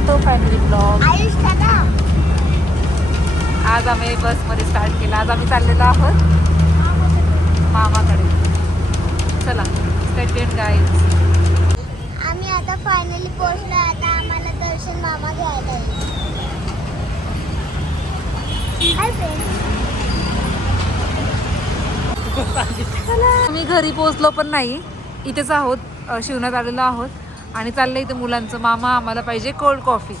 संपवतो family blog. आज आम्ही बसमध्ये स्टार्ट केला. आज आम्ही चाललेलो आहोत मामाकडे. चला स्टे ट्यून्ड गाईज. आम्ही आता फायनली पोहोचलो. आता आम्हाला दर्शन मामा घ्यायला येईल. Hi friends. आम्ही घरी पोहोचलो पण नाही, इथेच आहोत. शिवण्यात आलेलो आहोत आणि चाललंय इथं मुलांचं. मामा आम्हाला पाहिजे कोल्ड कॉफी.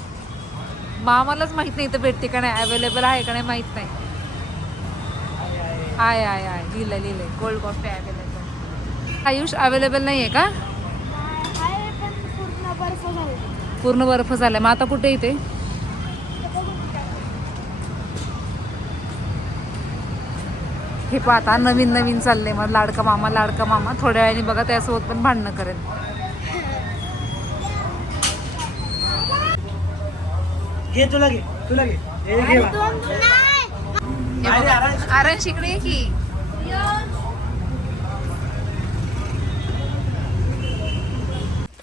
मामालाच माहित नाही इथं भेटते का नाही, अवेलेबल आहे का नाही माहित नाही. आहे आहे आहे, लिहिलंय cold coffee available. Ayush available नाही आहे का? पूर्ण बर्फ झालाय. मग आता कुठे इथे? हे पाहता नवीन नवीन चाललंय. मग लाडका मामा थोड्या वेळाने बघा त्यासोबत पण भांडणं करेल. घे तुला घे. आरंश इकडे ये की.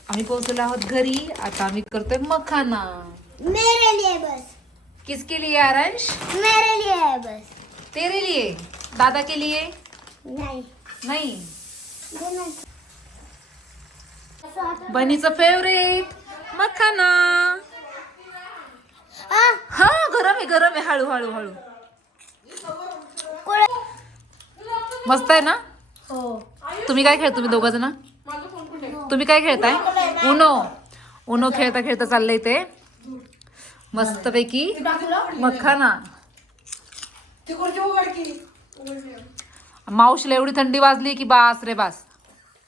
आम्ही पोहोचलो आहोत घरी. आता आम्ही करतोय मखाना. मेरे लिए बस. किसके लिए आरंश? मेरे लिए है बस. तेरे लिए. दादा के लिए नहीं. नहीं. बनीचं फेवरेट मखाना. हा गरम आहे. हळू हळू हळू. मस्त आहे ना? हो. तुम्ही काय खेळ? तुम्ही दोघं जण तुम्ही काय खेळताय? उनो खेळता खेळता चाललंय ते मस्तपैकी मखाना. मावशीला एवढी थंडी वाजली की बास रे बास.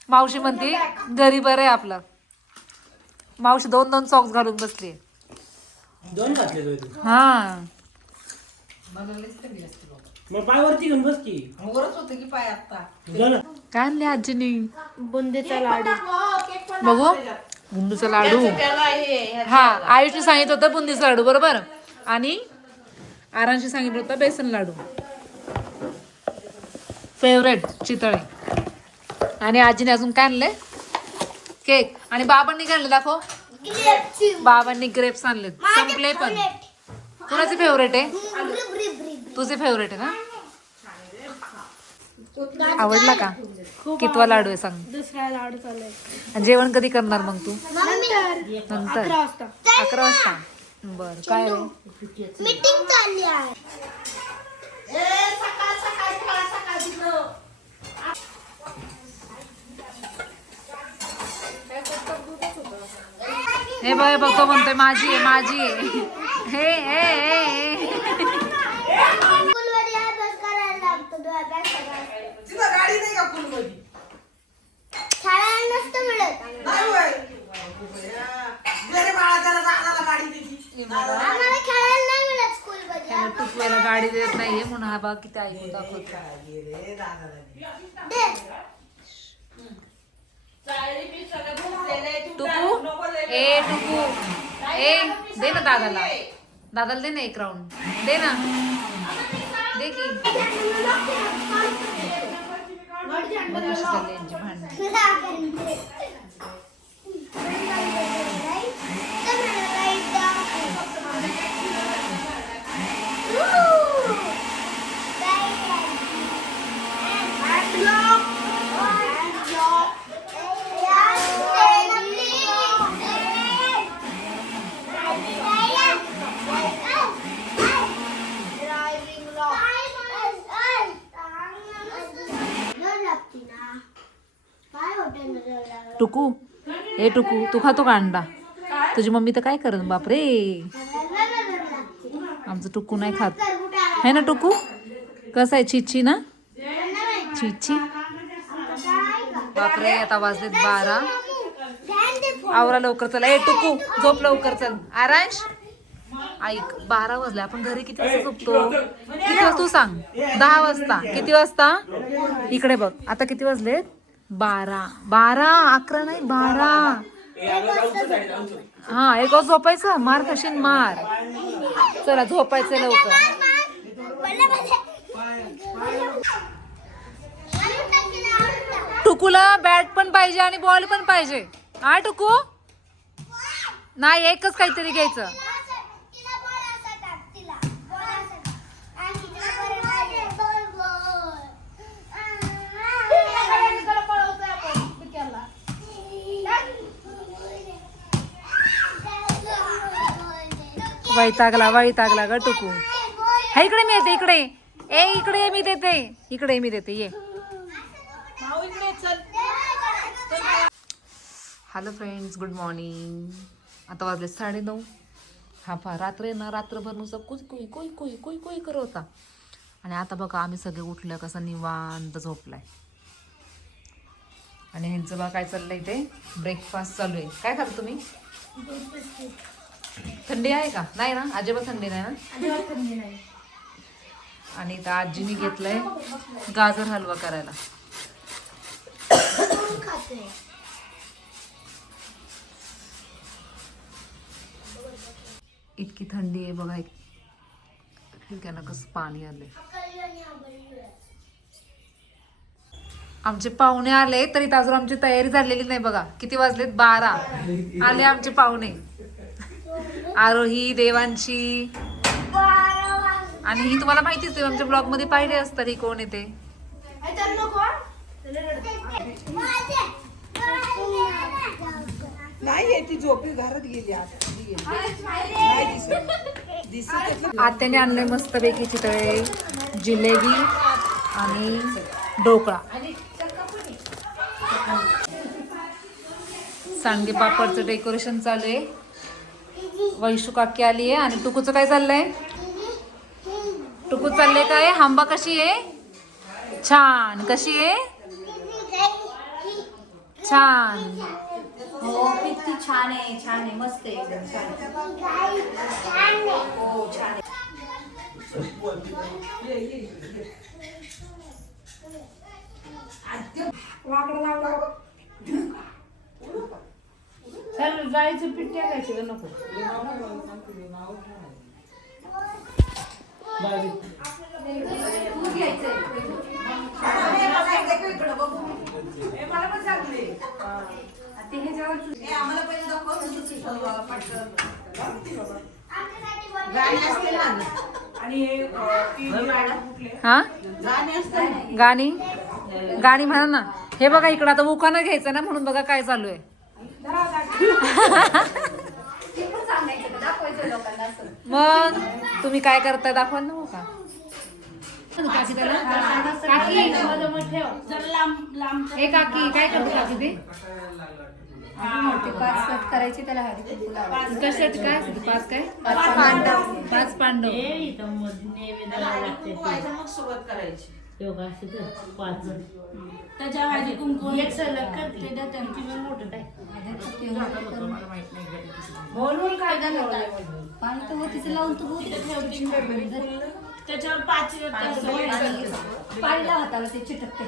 मावशी म्हणते घरी बरं आहे आपलं. मावशी 2 सॉक्स घालून बसली. 2 घातले तू? हा मग पायवरती घेऊन बस की. वरच होते की पाय आता. काय आणले आजीनी? बुंदीचा लाडू. बघू. बुंदीचा लाडू. हा आयुषने सांगितलं होतं बुंदीचा लाडू बरोबर. आणि आरांशी सांगितलं होतं बेसन लाडू. फेवरेट चितळे. आणि आजीने अजून काय आणलंय? केक. आणि बाबांनी काय आणलं दाखव. बाबांनी ग्रेप्स आणले. संपले पण. कुणाचे फेवरेट आहे? तुझे फेवरेट आहे ना? आवडला का? कितवा लाडू आहे सांग. दुसरा लाडू चालू. जेवण कधी करणार मग तू? नंतर 11 वाजता. 11 वाजता. बर काय रे? मीटिंग चालली आहे. हे बघ तो म्हणतोय माझी आहे. हे स्कूलमध्ये अभ्यास करायला लागतो. गाडी नाही का फुलमध्ये? शाळेला नसतं मिळत. आम्हाला खेळायला नाही मिळत स्कूलमध्ये. टुकवायला गाडी देत नाहीये म्हणून हा बघ किती ऐकून दाखवतो. टुकू दे ना दादाला दे ना 1 राऊंड दे ना. दे की. बघ कशी चालली यांची भांडणं. टुकू तू खातो का अंडा? तुझी मम्मी तर काय करत बापरे. आमचं टुकू नाही खात है ना. टुकू कसं आहे? चिची ना चिची. बापरे आता वाजलेत 12. आवरा लवकर चला. टुकू झोप लवकर चल. आरांश ऐक 12 वाजले. आपण घरी किती वाजता झोपतो? किती वाजता तू सांग? 10 वाजता. किती वाजता? इकडे बघ आता किती वाजलेत? 12. 11 नाही 12. हा 1 वाजता झोपायचं. मार खाशील मार. चला झोपायचं लवकर. टुकूला बॅट पण पाहिजे आणि बॉल पण पाहिजे. हा टुकू नाही एकच काहीतरी घ्यायचं. तिला बॉल असा टाक, तिला बॉल असा टाक. आणि तिला बॉल पाहिजे. बॉल. वैतागला ग टुकू. हा इकडे मी येते, इकडे इकडे मी देते, इकडे मी देते, ये. Hello friends, good morning. आता वाजले 9:30. हा पहा रात्र आहे ना, रात्रभर नुसतं कुई कुई कुई कुई कुई करत होता. आणि आता बघा आम्ही सगळे उठलोय, कसा निवांत झोपलाय. आणि ह्यांचं बघा काय चाललंय, ते ब्रेकफास्ट चालू आहे. काय खाता तुम्ही? थंडी आहे का? नाही ना, अजिबात थंडी नाही ना. आणि इथं आजीने घेतलंय गाजर हलवा करायला. इतकी थंडी आहे बघा. खिडक्यानं कसं पाणी आलंय. आमचे पाहुणे आले तरी अजून आमची तयारी झालेली नाही बघा. किती वाजलेत? 12. आले आमचे पाहुणे. आरोही, देवांशी. आणि ही तुम्हाला माहितीच आहे, आमच्या ब्लॉग मध्ये पाहिले असतात ही कोण येते. नाही ती झोपी घरात गेली आत्याने आणले मस्त पैकी चितळे, जिलेबी आणि ढोकळा. सांडगे पापडचं डेकोरेशन चालू आहे. वैशू काकी आली आहे. आणि टुकूचं काय चाललंय? टुकू चाललंय काय? हांबा कशी आहे? छान. कशी आहे? छान. हो किती छान आहे, छान आहे, मस्त आहे, एकदम छान आहे. हो छान आहे. जायचं पीठ टाकायचं का नको? आम्हाला पहिले दाखव. गाणी असते ना. हा गाणी असते ना. गाणी म्हणा ना. हे बघा इकडं आता उखाणं घ्यायचं ना, म्हणून बघा काय चालू आहे. मग तुम्ही काय करताय दाखवाल ना. हो का काकी काय करतो काकी ते? करायची त्याला हळदी कुंकू लावायचं. कशासाठी काय असते? 5 काय? 5 पांडव. मग सुरुवात करायची. त्याच्या हळदी कुंकू एक सलग करते ना, त्यांची पण मोठं टाक. पाणी तर होतीच लावून तू त्याच्यावर 5 पाणी लावताला ते चिटकते.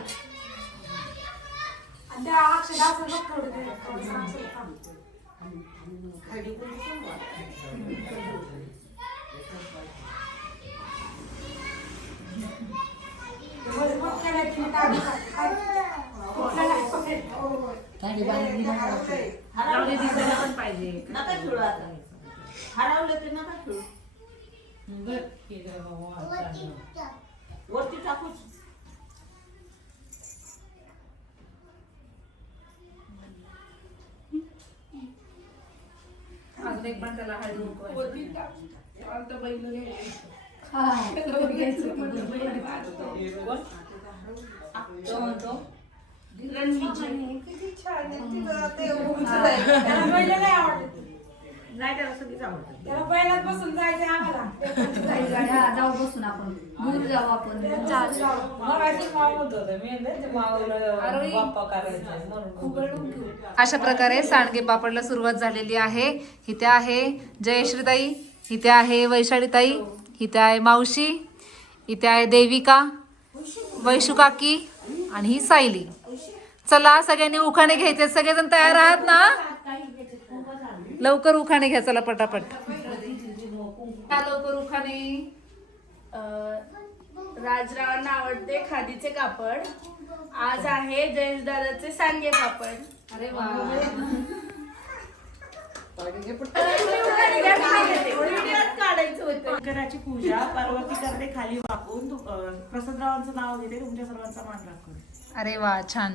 नका खेळू आता. हरवलं ते नका खेळू. वरती टाकूच. अजून एक पण त्याला हळदी कुंकू. जाऊ बसून आपण दूर जाऊ आपण. अशा प्रकारे सांडगे पापडला सुरुवात झालेली आहे. इथे आहे जयश्रीताई, इथे आहे वैशालीताई, इथे आहे मावशी, इथे आहे देविका, वैशू काकी आणि ही सायली. चला सगळ्यांनी उखाणे घ्यायचे. सगळेजण तयार आहात ना? लवकर उखाणे घ्या चला पटापट. लवकर उखाणे. राजरावांना आवडते खादीचे कापड. आज आहे जयेश दादाचे सांडगे पापड. अरे वा. काढायचं होतं. शंकराची पूजा पार्वती करते खाली वाकून. प्रसादरावांचं नाव घेते, तुमच्या सर्वांचा मान राखून. अरे वा छान.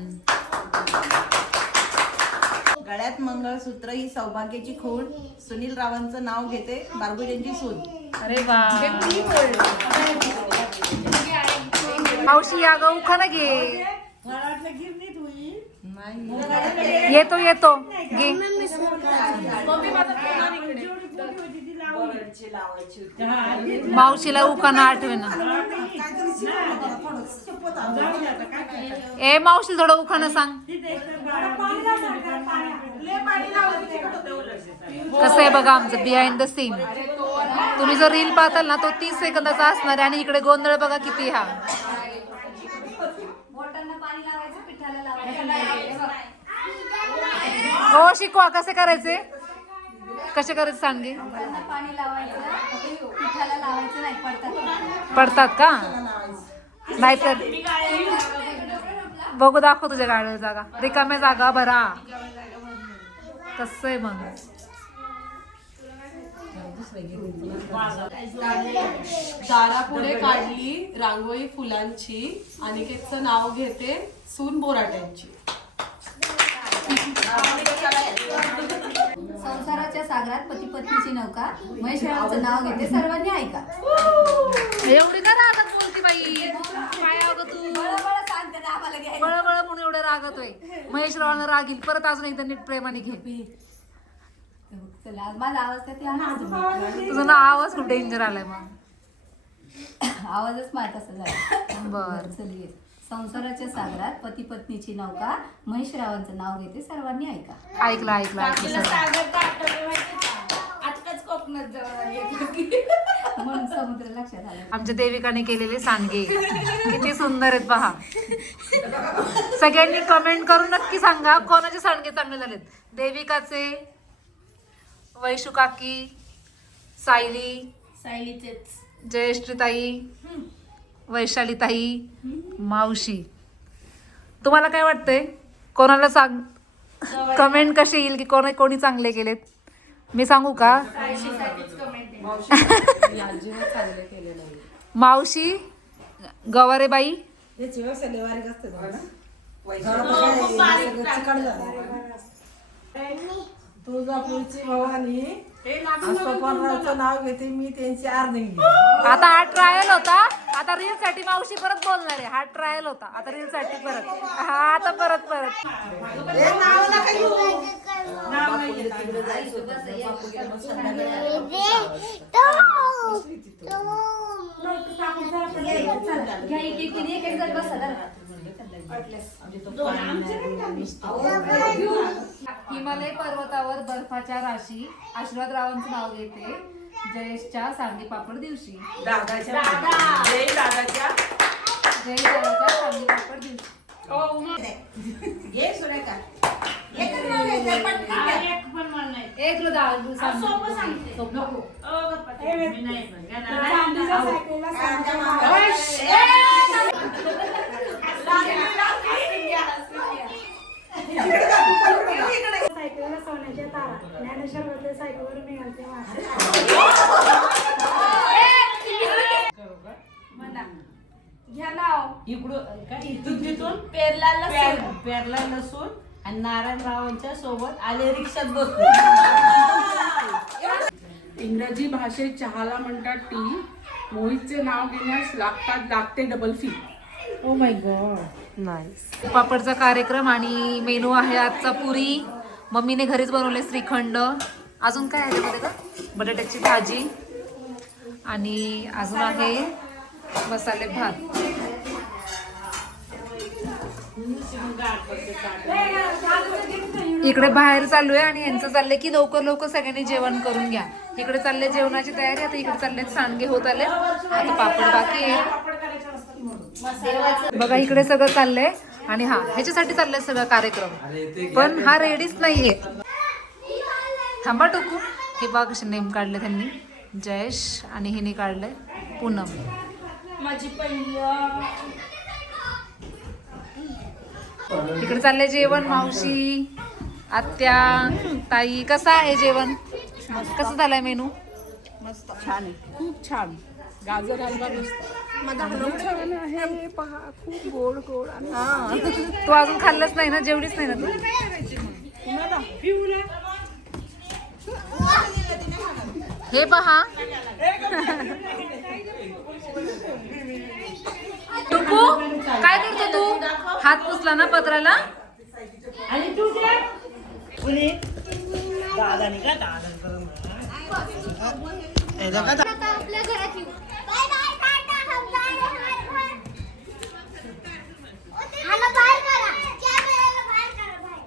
गळ्यात मंगळसूत्र ही सौभाग्याची खूण. सुनील रावांचं नाव घेते, बारगुजेंची सून. अरे वा. मावशी या ग उखाणा घे. येतो येतो घे. मावशीला उखाणा आठवे ना. ए मावशी थोडं उखाणा सांग. कसं आहे बघा आमचं बिहाइंड द सीन. तुम्ही जर रील पाहताल ना तो 30 सेकंदाचा असणार आहे आणि इकडे गोंधळ बघा किती. हा बोटांना पाणी लावायचं, पिठाला लावायचं. हो शिकवा कसे करायचे. कसे करायचे सांगे. बोटांना पाणी लावायचं, पिठाला लावायचं नाही, पडतात. पडतात का. नाहीतर बघू दाखव तुझ्या गाड्या जागा. रिकाम्या जागा भरा. कसं आहे मग. दारापुढे काढली रांगोळी फुलांची. अनिकेतचं नाव घेते सून बोराट्यांची. संसाराच्या सागरात पती पत्नीची नौका. महेश्वराचं नाव घेते, सर्वांनी ऐका. एवढी का रागत बोलती बाई. काय अगं तू बळबळ सांगते ना आम्हाला घ्यायला. बळबळ म्हणून एवढं रागतोय. महेश रावांना राग येईल. परत अजून एकदा नीट प्रेमाने घे. चला माझा आवाज काय ते आहे. तुझा ना आवाज खूप डेंजर आलाय मग. आवाजच माझा तसा झाला. बर. चलिये. संसाराच्या सागरात पती पत्नीची नौका. महेशरावांचं नाव घेते, सर्वांनी ऐका. ऐकलं ऐकलं ऐकलं सगळं. सागर का आठवलं माहिती का? आत्ताच कोकणात जवळ आली. म्हणून समुद्र लक्षात आलं. आमच्या देविकाने केलेले सांडगे किती सुंदर आहेत पहा. सगळ्यांनी कमेंट करून नक्की सांगा कोणाचे सांडगे चांगले झालेत. देविकाचे, वैशू काकी, सायली, सायलीचेच. जयश्रीताई, वैशालीताई, मावशी. तुम्हाला काय वाटतंय कोणाला सांग. कमेंट कशी येईल की कोणी चांगले केलेत. मी सांगू का. मावशी, गवारेबाई, तुळजापूरची भवानी. आसोपाराचं नाव घेते मी, त्यांची अर्धी. आता हा ट्रायल होता. आता रील साठी मावशी परत बोलणार आहे. हा ट्रायल होता. आता रील साठी परत. हा आता परत घ्या एक एक एक एक जण बसा जरा. हिमालय पर्वतावर बर्फाच्या राशी. आशीर्वाद रावांचं नाव घेते, जयेशच्या सांडगे पापड दिवशी. जय दादाच्या सांडगे पापड दिवशी. घे सुरेखा. एक पण मला नाही. एक तुला दहा सांग. सोपं सांगते. नको. मी नाही पण. सायकलला सोन्याच्या तारा. ज्ञानेश्वर बदले सायकलवर मी घालते वास. म्हणा. घ्या नाव. इकडून काय इथून तिथून पेरला लसूण. पेरला लसूण आणि नारायणरावांच्या सोबत आले रिक्षात बसले. इंग्रजी भाषेत चहाला म्हणतात टी. मोहितचे नाव घेण्यास लागते double fee. Oh my god. Nice. पापडचा कार्यक्रम आणि मेनू आहे आजचा पुरी. मम्मीने घरीच बनवले श्रीखंड. अजून काय आहे त्यामध्ये का. बटाट्याची भाजी आणि अजून आहे मसाले भात. इकडे बाहेर चालू आहे आणि यांचं चाललंय की लवकर लवकर सगळ्यांनी जेवण करून घ्या. इकडे चालले जेवणाची तयारी. आता इकडे चालले सांडगे होत आले. आता पापड बाकी आहे बघा. इकडे सगळं चाललंय आणि हा ह्याच्यासाठी चाललंय सगळं कार्यक्रम. पण हा रेडीच नाहीये. थांबा टोकू. हे बघा कसे नेम काढले त्यांनी. जयेश आणि हिने काढलंय पूनम. माझी पहिली. इकडे चाललंय जेवण. मावशी आत्या ताई कसं आहे जेवण? कसं झालंय मेनू? मस्त छान आहे, खूप छान. गाजर हलवा मस्त. छान आहे, पहा खूप गोड गोड आणि तू अजून खाल्लंच नाही ना, जेवढीच नाही ना तू. हे पहा टुकू काय करतो तू? हात पुसला ना पत्राला? आपल्या घरात येऊ. बाय बाय टाटा हाला बाहेर करा. कॅमेराला बाहेर करा बाहेर.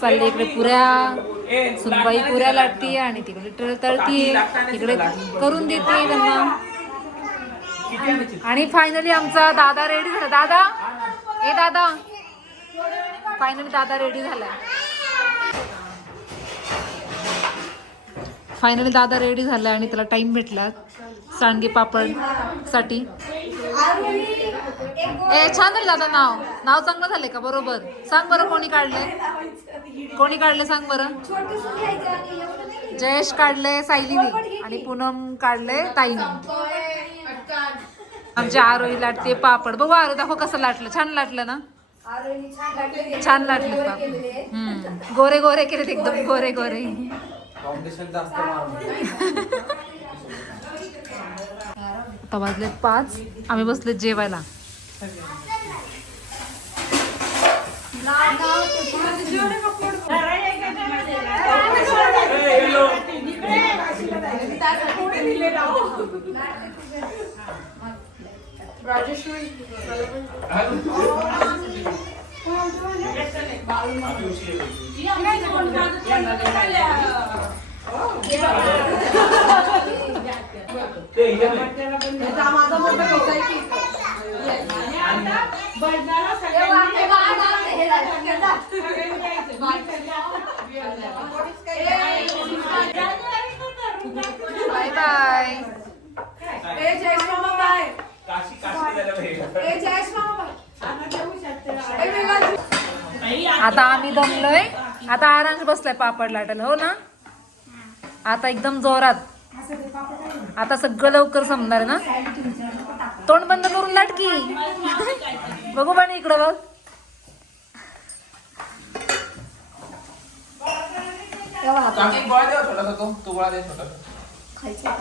चालले इकडे पुऱ्या, सुनबाई पुऱ्या लाटतीये आणि तिकडे तळतीये, इकडे करून देते त्यांना. आणि फायनली आमचा दादा रेडी झाला. दादा ए दादा, फायनली दादा रेडी झालाय. फायनली दादा रेडी झालाय आणि त्याला टाइम भेटला सांडगे पापड साठी. ए छान झालं दादा, नाव चांगलं झालंय का? बरोबर सांग बरं, कोणी काढलंय सांग बरं. जयेश काढलंय सायलीने आणि पूनम काढलंय ताईने. आमची आरोही लाटते पापड. बघू आरो दाखव कसं लाटलं. छान लाटलं ना? छान लाटलं. गोरे गोरे केलेत एकदम, गोरे गोरे. आता वाजलेत 5, आम्ही बसलेत जेवायला. Bye bye. आता आम्ही दमलोय. आता आराम बसलाय पापड लाटायला. हो ना? आता एकदम जोरात. आता सगळं लवकर संपणार ना? तोंड बंद करून लाटकी. बघू पण इकडं बघ. खायचं का?